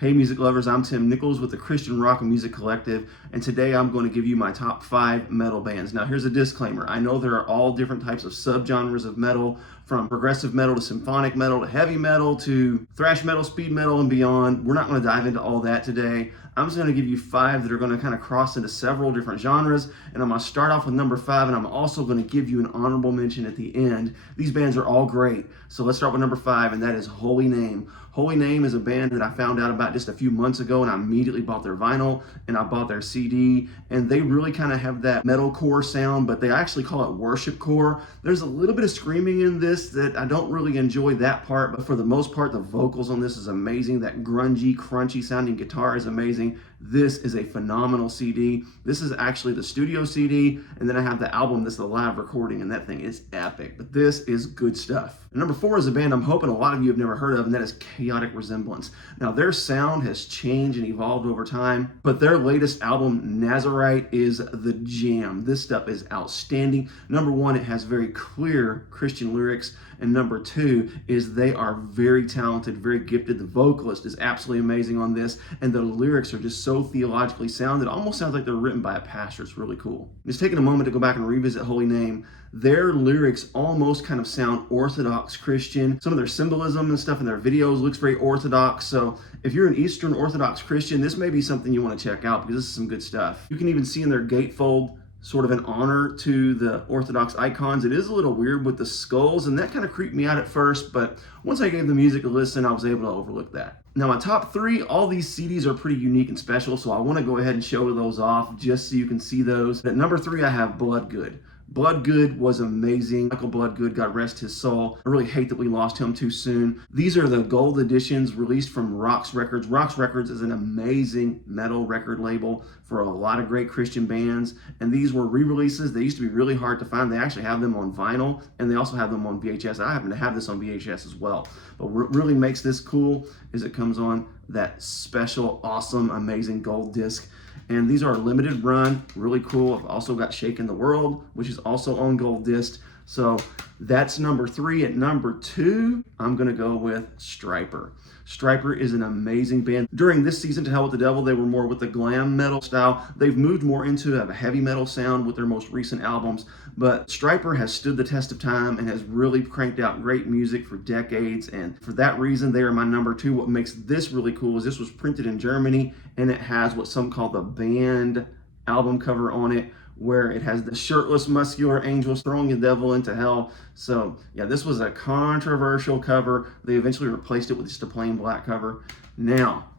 Hey music lovers, I'm Tim Nichols with the Christian Rock and Music Collective, and today I'm going to give you my top 5 metal bands. Now here's a disclaimer. I know there are all different types of subgenres of metal, from progressive metal to symphonic metal to heavy metal to thrash metal, speed metal, and beyond. We're not going to dive into all that today. I'm just going to give you 5 that are going to kind of cross into several different genres, and I'm going to start off with number 5, and I'm also going to give you an honorable mention at the end. These bands are all great, so let's start with number 5, and that is Holy Name. Holy Name is a band that I found out about just a few months ago, and I immediately bought their vinyl and I bought their CD, and they really kind of have that metalcore sound, but they actually call it worshipcore. There's a little bit of screaming in this that I don't really enjoy that part, but for the most part, the vocals on this is amazing. That grungy, crunchy sounding guitar is amazing. This is a phenomenal CD. This is actually the studio CD, and then I have the album that's the live recording, and that thing is epic, but this is good stuff. And number 4 is a band I'm hoping a lot of you have never heard of, and that is Chaotic Resemblance. Now, their sound has changed and evolved over time, but their latest album, Nazarite, is the jam. This stuff is outstanding. Number 1, it has very clear Christian lyrics, and number 2 is they are very talented, very gifted. The vocalist is absolutely amazing on this, and the lyrics are just so theologically sound, it almost sounds like they're written by a pastor. It's really cool. Just taking a moment to go back and revisit Holy Name, their lyrics almost kind of sound Orthodox Christian. Some of their symbolism and stuff in their videos looks very Orthodox. So if you're an Eastern Orthodox Christian, this may be something you want to check out, because this is some good stuff. You can even see in their gatefold sort of an honor to the Orthodox icons. It is a little weird with the skulls, and that kind of creeped me out at first, but once I gave the music a listen, I was able to overlook that. Now, my top 3, all these CDs are pretty unique and special, so I want to go ahead and show those off just so you can see those. At number 3, I have Bloodgood. Bloodgood was amazing. Michael Bloodgood, God rest his soul. I really hate that we lost him too soon. These are the gold editions released from Rox Records. Rox Records is an amazing metal record label for a lot of great Christian bands, and these were re-releases. They used to be really hard to find. They actually have them on vinyl, and they also have them on VHS. I happen to have this on VHS as well. But what really makes this cool is it comes on that special, awesome, amazing gold disc. And these are a limited run, really cool. I've also got Shaking the World, which is also on gold disc. So that's number 3. At number 2, I'm gonna go with Stryper. Stryper is an amazing band. During this season, To Hell with the Devil, they were more with the glam metal style. They've moved more into a heavy metal sound with their most recent albums, but Stryper has stood the test of time and has really cranked out great music for decades, and for that reason, they are my number 2. What makes this really cool is this was printed in Germany, and it has what some call the band album cover on it, where it has the shirtless, muscular angels throwing the devil into hell. So yeah, this was a controversial cover. They eventually replaced it with just a plain black cover. Now,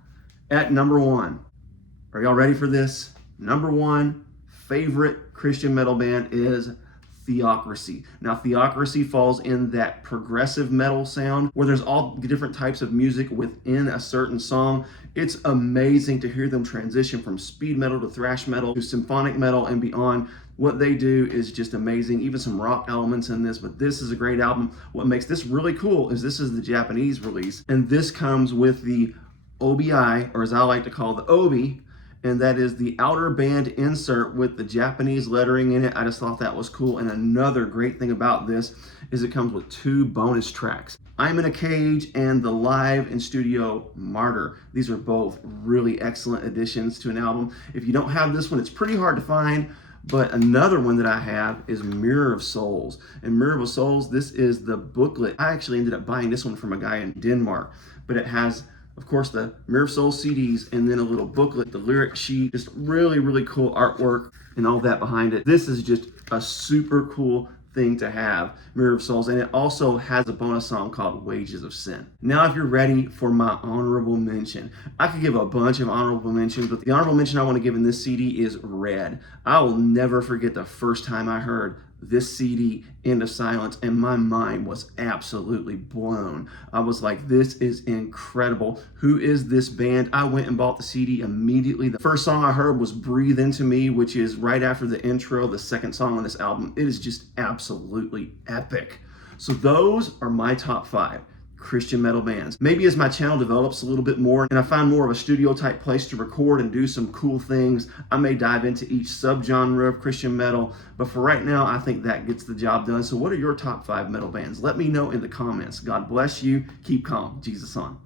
at number 1, are y'all ready for this? Number 1 favorite Christian metal band is Theocracy. Now, Theocracy falls in that progressive metal sound where there's all different types of music within a certain song. It's amazing to hear them transition from speed metal to thrash metal to symphonic metal and beyond. What they do is just amazing, even some rock elements in this, but this is a great album. What makes this really cool is this is the Japanese release, and this comes with the OBI, or as I like to call the Obi, and that is the outer band insert with the Japanese lettering in it. I just thought that was cool. And another great thing about this is it comes with 2 bonus tracks, I'm in a Cage and the live in studio Martyr. These are both really excellent additions to an album. If you don't have this one, it's pretty hard to find. But another one that I have is Mirror of Souls. And Mirror of Souls, this is the booklet. I actually ended up buying this one from a guy in Denmark, but it has, of course, the Mirror of Souls CDs, and then a little booklet, the lyric sheet, just really, really cool artwork and all that behind it. This is just a super cool thing to have, Mirror of Souls, and it also has a bonus song called Wages of Sin. Now, if you're ready for my honorable mention, I could give a bunch of honorable mentions, but the honorable mention I want to give in this CD is Red. I will never forget the first time I heard this CD, End of Silence, and my mind was absolutely blown. I was like, this is incredible. Who is this band? I went and bought the CD immediately. The first song I heard was Breathe Into Me, which is right after the intro, the second song on this album. It is just absolutely epic. So those are my top 5 Christian metal bands. Maybe as my channel develops a little bit more and I find more of a studio type place to record and do some cool things, I may dive into each subgenre of Christian metal, but for right now, I think that gets the job done. So what are your top 5 metal bands? Let me know in the comments. God bless you. Keep calm. Jesus on.